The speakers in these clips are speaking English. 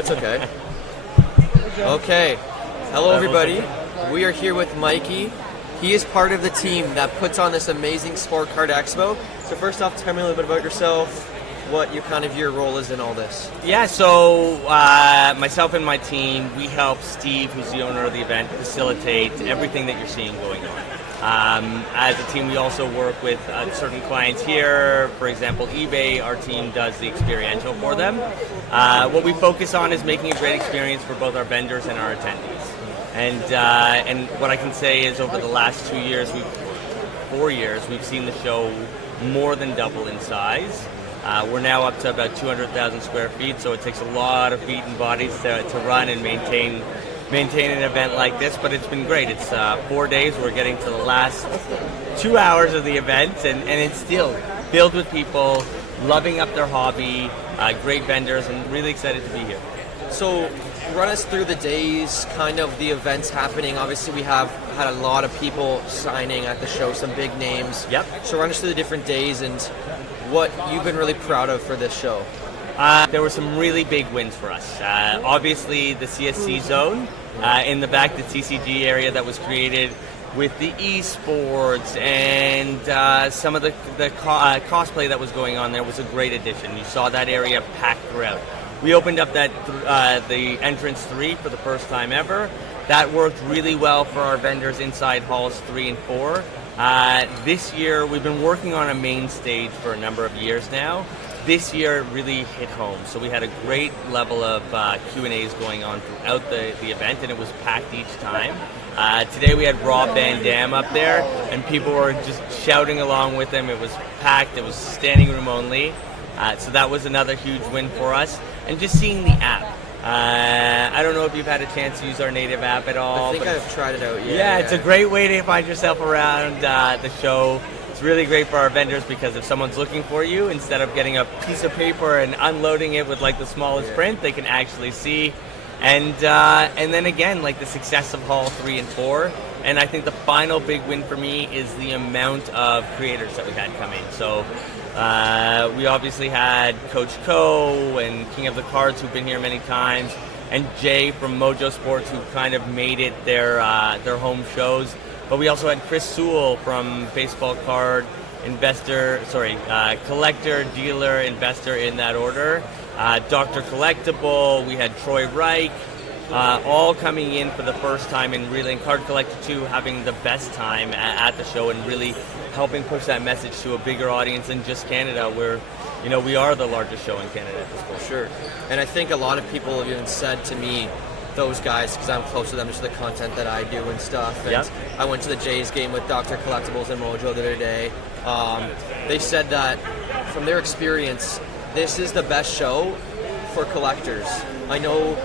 It's okay. Okay. Hello, everybody. We are here with Mikey. He is part of the team that puts on this amazing Sport Card Expo. So first off, tell me a little bit about yourself, what your role is in all this. Yeah, so myself and my team, we help Steve, who's the owner of the event, facilitate everything that you're seeing going on. As a team, we also work with certain clients here. For example, eBay, our team does the experiential for them. What we focus on is making a great experience for both our vendors and our attendees. And what I can say is over the last 4 years, we've seen the show more than double in size. We're now up to about 200,000 square feet, so it takes a lot of feet and bodies to run and maintain an event like this, but it's been great. It's 4 days. We're getting to the last 2 hours of the event, and it's still filled with people loving up their hobby, great vendors, and really excited to be here. So run us through the days, kind of the events happening. Obviously, we have had a lot of people signing at the show, some big names. Yep. So run us through the different days and what you've been really proud of for this show. There were some really big wins for us. Obviously, the CSC zone in the back, the TCG area that was created with the esports and some of the cosplay that was going on there was a great addition. You saw that area packed throughout. We opened up that the entrance 3 for the first time ever. That worked really well for our vendors inside halls 3 and 4. This year, we've been working on a main stage for a number of years now. This year, it really hit home. So we had a great level of Q&As going on throughout the event, and it was packed each time. Today we had Rob Van Dam up there, and people were just shouting along with him. It was packed. It was standing room only. So that was another huge win for us. And just seeing the app. I don't know if you've had a chance to use our native app at all. I think I've tried it out, yeah. It's a great way to find yourself around the show. It's really great for our vendors because if someone's looking for you, instead of getting a piece of paper and unloading it with like the smallest print, they can actually see. And then again, like the success of Hall 3 and 4. And I think the final big win for me is the amount of creators that we had come in. So we obviously had Coach Co and King of the Cards, who've been here many times, and Jay from Mojo Sports, who kind of made it their home shows. But we also had Chris Sewell from Baseball Card Collector, Dealer, Investor in that order. Dr. Collectible, we had Troy Reich, all coming in for the first time and Card Collector 2 having the best time at the show and really helping push that message to a bigger audience than just Canada, where we are the largest show in Canada at this point. Sure. And I think a lot of people have even said to me, those guys, because I'm close to them, just the content that I do and stuff. And yep. I went to the Jays game with Dr. Collectibles and Mojo the other day. They said that from their experience, this is the best show for collectors. I know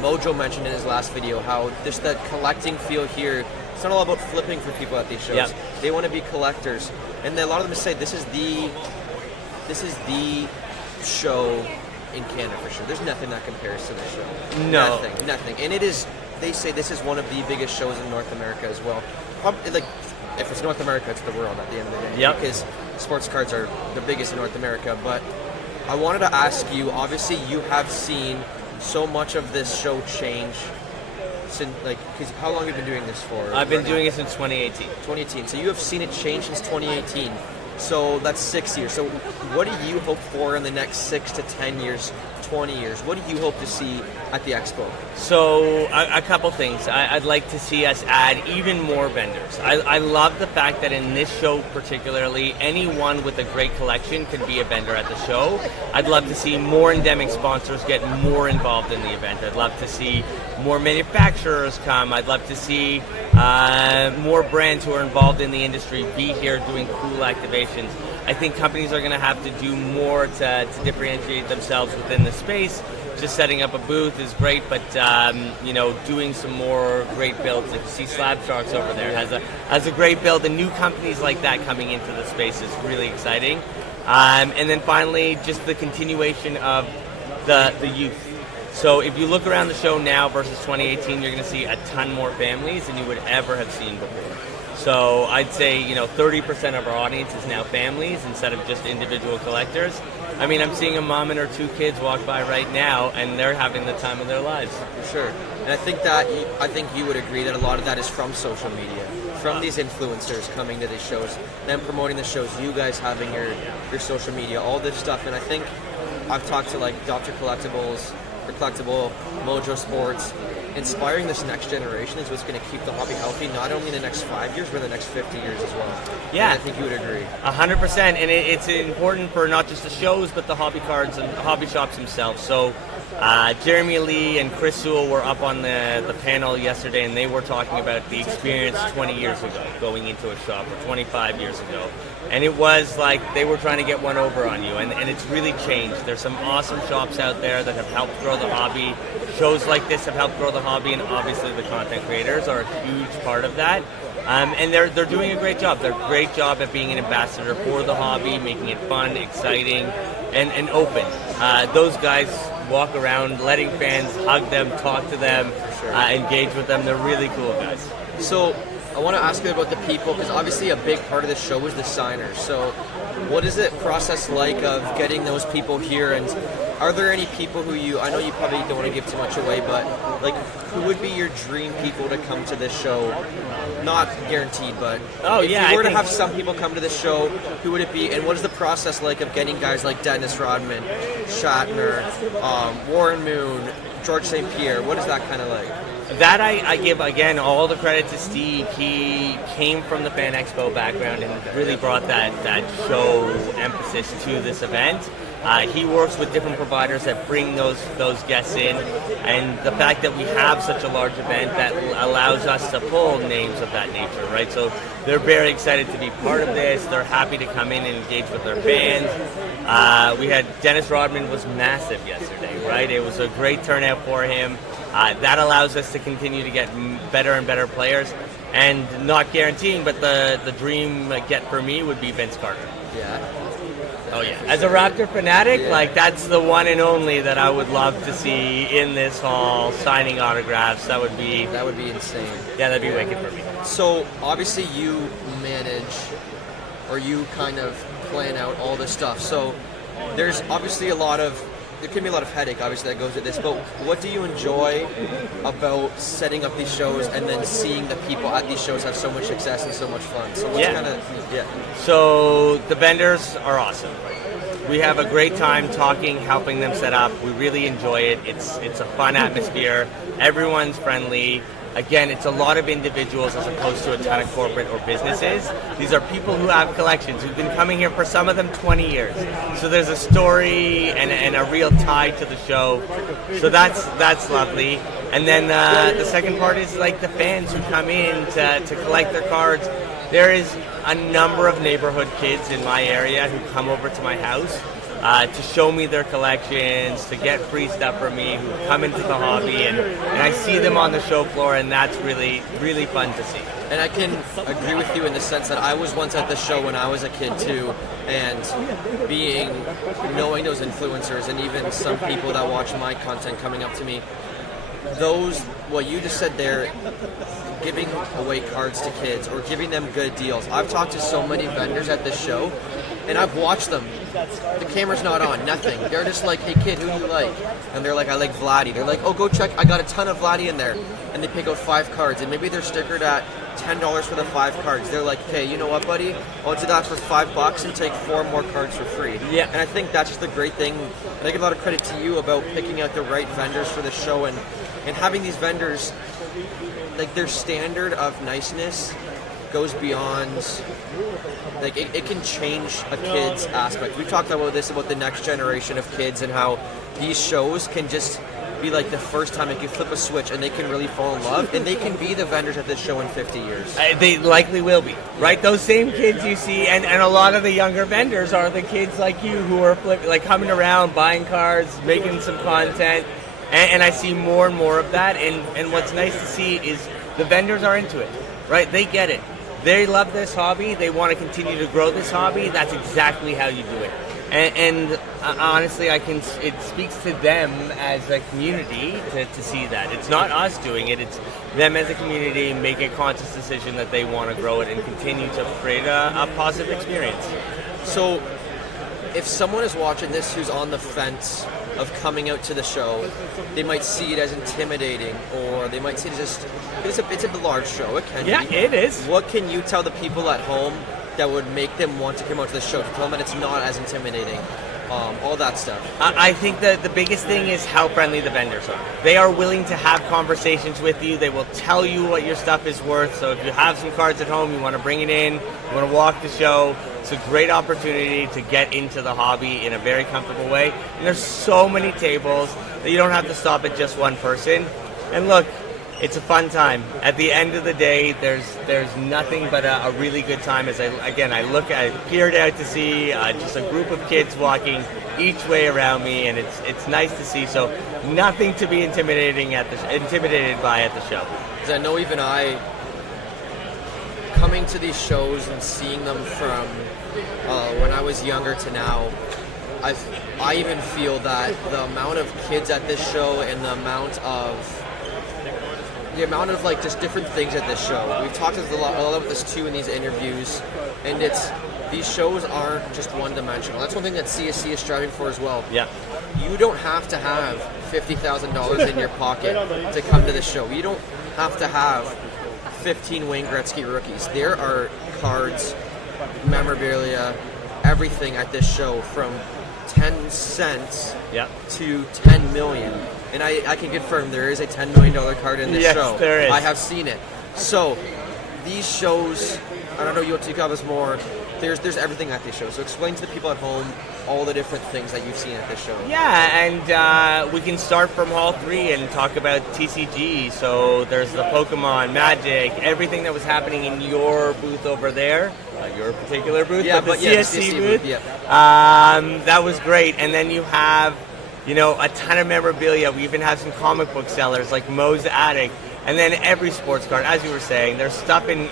Mojo mentioned in his last video how just that collecting feel here, it's not all about flipping for people at these shows. Yep. They want to be collectors. And a lot of them say this is the show in Canada for sure. There's nothing that compares to this show. No. Nothing. And it is, they say this is one of the biggest shows in North America as well. Probably, like, if it's North America, it's the world at the end of the day. Yep. Because sports cards are the biggest in North America. But I wanted to ask you, obviously you have seen so much of this show change since, because how long have you been doing this for? I've been doing it since 2018. 2018. So you have seen it change since 2018. So that's 6 years. So what do you hope for in the next 6 to 10 years, 20 years? What do you hope to see at the expo? So a couple things. I'd like to see us add even more vendors. I love the fact that in this show particularly, anyone with a great collection could be a vendor at the show. I'd love to see more endemic sponsors get more involved in the event. I'd love to see more manufacturers come. I'd love to see more brands who are involved in the industry be here doing cool activations. I think companies are going to have to do more to differentiate themselves within the space. Just setting up a booth is great, but doing some more great builds. Like you see Slab Sharks over there has a great build, and new companies like that coming into the space is really exciting. And then finally, just the continuation of the youth. So if you look around the show now versus 2018, you're going to see a ton more families than you would ever have seen before. So I'd say 30% of our audience is now families instead of just individual collectors. I mean, I'm seeing a mom and her 2 kids walk by right now, and they're having the time of their lives. For sure. And I think you would agree that a lot of that is from social media, from these influencers coming to these shows, them promoting the shows, you guys having your social media, all this stuff. And I think I've talked to like Dr. Collectibles, or Collectible, Mojo Sports. Inspiring this next generation is what's going to keep the hobby healthy, not only in the next 5 years, but in the next 50 years as well. Yeah. And I think you would agree. 100%, and it's important for not just the shows, but the hobby cards and hobby shops themselves. So Jeremy Lee and Chris Sewell were up on the panel yesterday, and they were talking about the experience 20 years ago, going into a shop, or 25 years ago. And it was like they were trying to get one over on you, and it's really changed. There's some awesome shops out there that have helped grow the hobby. Shows like this have helped grow the hobby, and obviously the content creators are a huge part of that. And they're doing a great job. They're a great job at being an ambassador for the hobby, making it fun, exciting, and open. Those guys walk around letting fans hug them, talk to them, engage with them. They're really cool guys. So I want to ask you about the people, because obviously a big part of the show is the signers. So what is it process like of getting those people here, and are there any people who I know you probably don't want to give too much away, but like who would be your dream people to come to this show? Not guaranteed, but if you were to have some people come to this show, who would it be, and what is the process like of getting guys like Dennis Rodman, Shatner, Warren Moon, George St. Pierre? What is that kind of like? That I give, again, all the credit to Steve. He came from the Fan Expo background and really brought that show emphasis to this event. He works with different providers that bring those guests in, and the fact that we have such a large event that allows us to pull names of that nature, right? So they're very excited to be part of this. They're happy to come in and engage with their fans. We had Dennis Rodman was massive yesterday, right? It was a great turnout for him. That allows us to continue to get better and better players, and not guaranteeing, but the dream get for me would be Vince Carter. Yeah. Oh yeah. As a Raptor fanatic, like that's the one and only that I would love to see in this hall signing autographs. That would be insane. Yeah, that'd be wicked for me. So obviously you manage, or you kind of plan out all this stuff. So there's obviously there can be a lot of headache, obviously, that goes with this, but what do you enjoy about setting up these shows and then seeing the people at these shows have so much success and so much fun? So So the vendors are awesome. We have a great time talking, helping them set up. We really enjoy it. It's a fun atmosphere. Everyone's friendly. Again, it's a lot of individuals as opposed to a ton of corporate or businesses. These are people who have collections, who've been coming here for some of them 20 years. So there's a story and a real tie to the show. So that's lovely. And then the second part is like the fans who come in to collect their cards. There is a number of neighborhood kids in my area who come over to my house to show me their collections, to get free stuff from me, who come into the hobby, and I see them on the show floor, and that's really, really fun to see. And I can agree with you in the sense that I was once at the show when I was a kid too, and knowing those influencers and even some people that watch my content coming up to me, what you just said there, giving away cards to kids or giving them good deals. I've talked to so many vendors at this show, and I've watched them. The camera's not on, nothing. They're just like, hey kid, who do you like? And they're like, I like Vladdy. They're like, oh, go check, I got a ton of Vladdy in there. And they pick out 5 cards, and maybe they're stickered at $10 for the 5 cards. They're like, okay, you know what, buddy? I'll do that for $5 and take 4 more cards for free. Yeah. And I think that's just the great thing. And I give a lot of credit to you about picking out the right vendors for the show and having these vendors, like their standard of niceness goes beyond, like it can change a kid's aspect. We talked about this, about the next generation of kids and how these shows can just be like the first time you flip a switch and they can really fall in love, and they can be the vendors at this show in 50 years. They likely will be, right? Those same kids you see, and a lot of the younger vendors are the kids like you who are coming around, buying cards, making some content, and I see more and more of that, and what's nice to see is the vendors are into it, right? They get it. They love this hobby. They want to continue to grow this hobby. That's exactly how you do it. And honestly, it speaks to them as a community to see that. It's not us doing it. It's them as a community making a conscious decision that they want to grow it and continue to create a positive experience. So if someone is watching this who's on the fence of coming out to the show, they might see it as intimidating, or they might see it as just it's a large show. It can be. Yeah, it is. What can you tell the people at home that would make them want to come out to the show, to tell them that it's not as intimidating? All that stuff. I think that the biggest thing is how friendly the vendors are. They are willing to have conversations with you. They will tell you what your stuff is worth. So if you have some cards at home, you want to bring it in, you want to walk the show, it's a great opportunity to get into the hobby in a very comfortable way. And there's so many tables that you don't have to stop at just one person. And look, it's a fun time. At the end of the day, there's nothing but a really good time. As I peered out to see just a group of kids walking each way around me, and it's nice to see. So nothing to be intimidated by at the show. Because I know even I, coming to these shows and seeing them from when I was younger to now, I even feel that the amount of kids at this show and the amount of like just different things at this show. We've talked a lot about this too in these interviews, and these shows aren't just one-dimensional. That's one thing that CSC is striving for as well. Yeah. You don't have to have $50,000 in your pocket to come to the show. You don't have to have 15 Wayne Gretzky rookies. There are cards, memorabilia, everything at this show from 10 cents to 10 million. And I can confirm there is a $10 million card in this show. Yes, there is. I have seen it. So these shows, I don't know, you want to cover us more. There's everything at this show. So explain to the people at home all the different things that you've seen at this show. Yeah, and we can start from Hall 3 and talk about TCG. So there's the Pokemon, Magic, everything that was happening in your booth over there. Your particular booth, but the CSC booth. That was great. And then you have, a ton of memorabilia. We even have some comic book sellers like Moe's Attic. And then every sports card, as you were saying, there's stuff in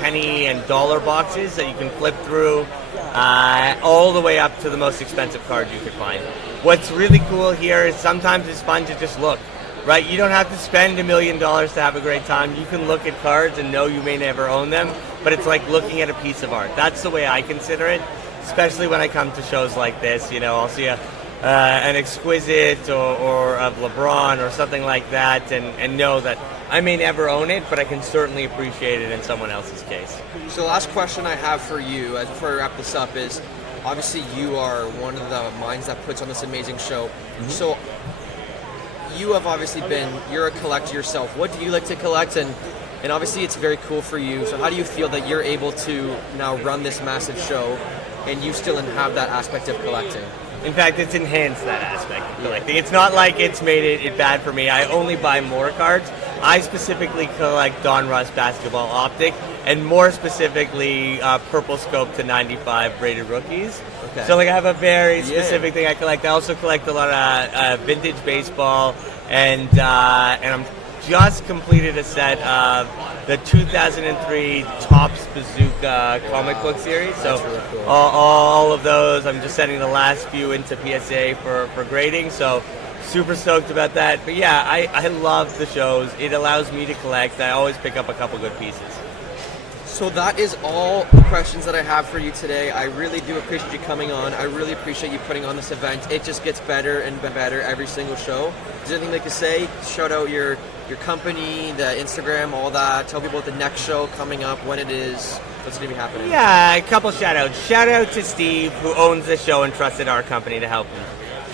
penny and dollar boxes that you can flip through, all the way up to the most expensive cards you could find. What's really cool here is sometimes it's fun to just look, right? You don't have to spend $1 million to have a great time. You can look at cards and know you may never own them, but it's like looking at a piece of art. That's the way I consider it, especially when I come to shows like this. I'll see an exquisite or of LeBron or something like that, and know that I may never own it, but I can certainly appreciate it in someone else's case. So the last question I have for you, before we wrap this up, is obviously you are one of the minds that puts on this amazing show. Mm-hmm. So you have obviously you're a collector yourself. What do you like to collect? And obviously it's very cool for you. So how do you feel that you're able to now run this massive show and you still have that aspect of collecting? In fact, it's enhanced that aspect of collecting. It's not like it's made it bad for me. I only buy more cards. I specifically collect Don Russ Basketball Optic, and more specifically, Purple Scope to 95 rated rookies. Okay. So I have a very specific thing I collect. I also collect a lot of vintage baseball, and I'm just completed a set of the 2003 Topps Bazooka comic book series. So really cool. all of those, I'm just sending the last few into PSA for grading. So super stoked about that. But yeah, I love the shows. It allows me to collect. I always pick up a couple good pieces. So that is all the questions that I have for you today. I really do appreciate you coming on. I really appreciate you putting on this event. It just gets better and better every single show. Is there anything you'd like to say? Shout out your company, the Instagram, all that. Tell people about the next show coming up, when it is, what's going to be happening. Yeah, a couple shout outs. Shout out to Steve, who owns the show and trusted our company to help him.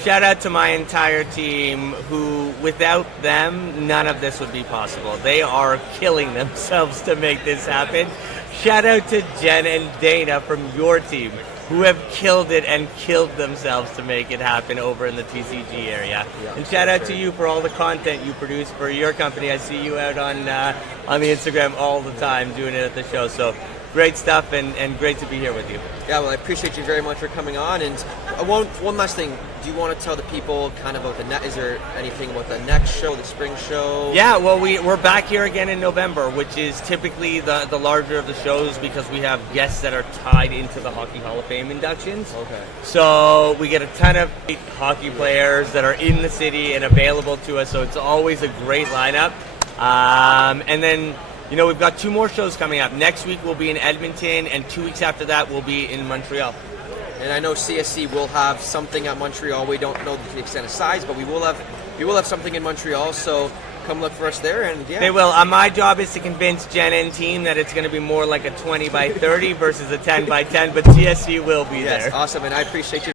Shout out to my entire team, who, without them, none of this would be possible. They are killing themselves to make this happen. Shout out to Jen and Dana from your team, who have killed it and killed themselves to make it happen over in the TCG area. Yeah. And shout out to you for all the content you produce for your company. I see you out on the Instagram all the time doing it at the show. So great stuff and great to be here with you. Yeah, well, I appreciate you very much for coming on. And one last thing, do you want to tell the people kind of about is there anything about the next show, the spring show? Yeah, well, we're back here again in November, which is typically the larger of the shows because we have guests that are tied into the Hockey Hall of Fame inductions. Okay. So we get a ton of hockey players that are in the city and available to us, so it's always a great lineup. And then, we've got 2 more shows coming up. Next week we'll be in Edmonton, and 2 weeks after that we'll be in Montreal. And I know CSC will have something at Montreal. We don't know the extent of size, but we will have something in Montreal. So come look for us there. And yeah, They will. My job is to convince Jen and team that it's going to be more like a 20 by 30 versus a 10 by 10, but CSC will be yes, there. awesome. And I appreciate you.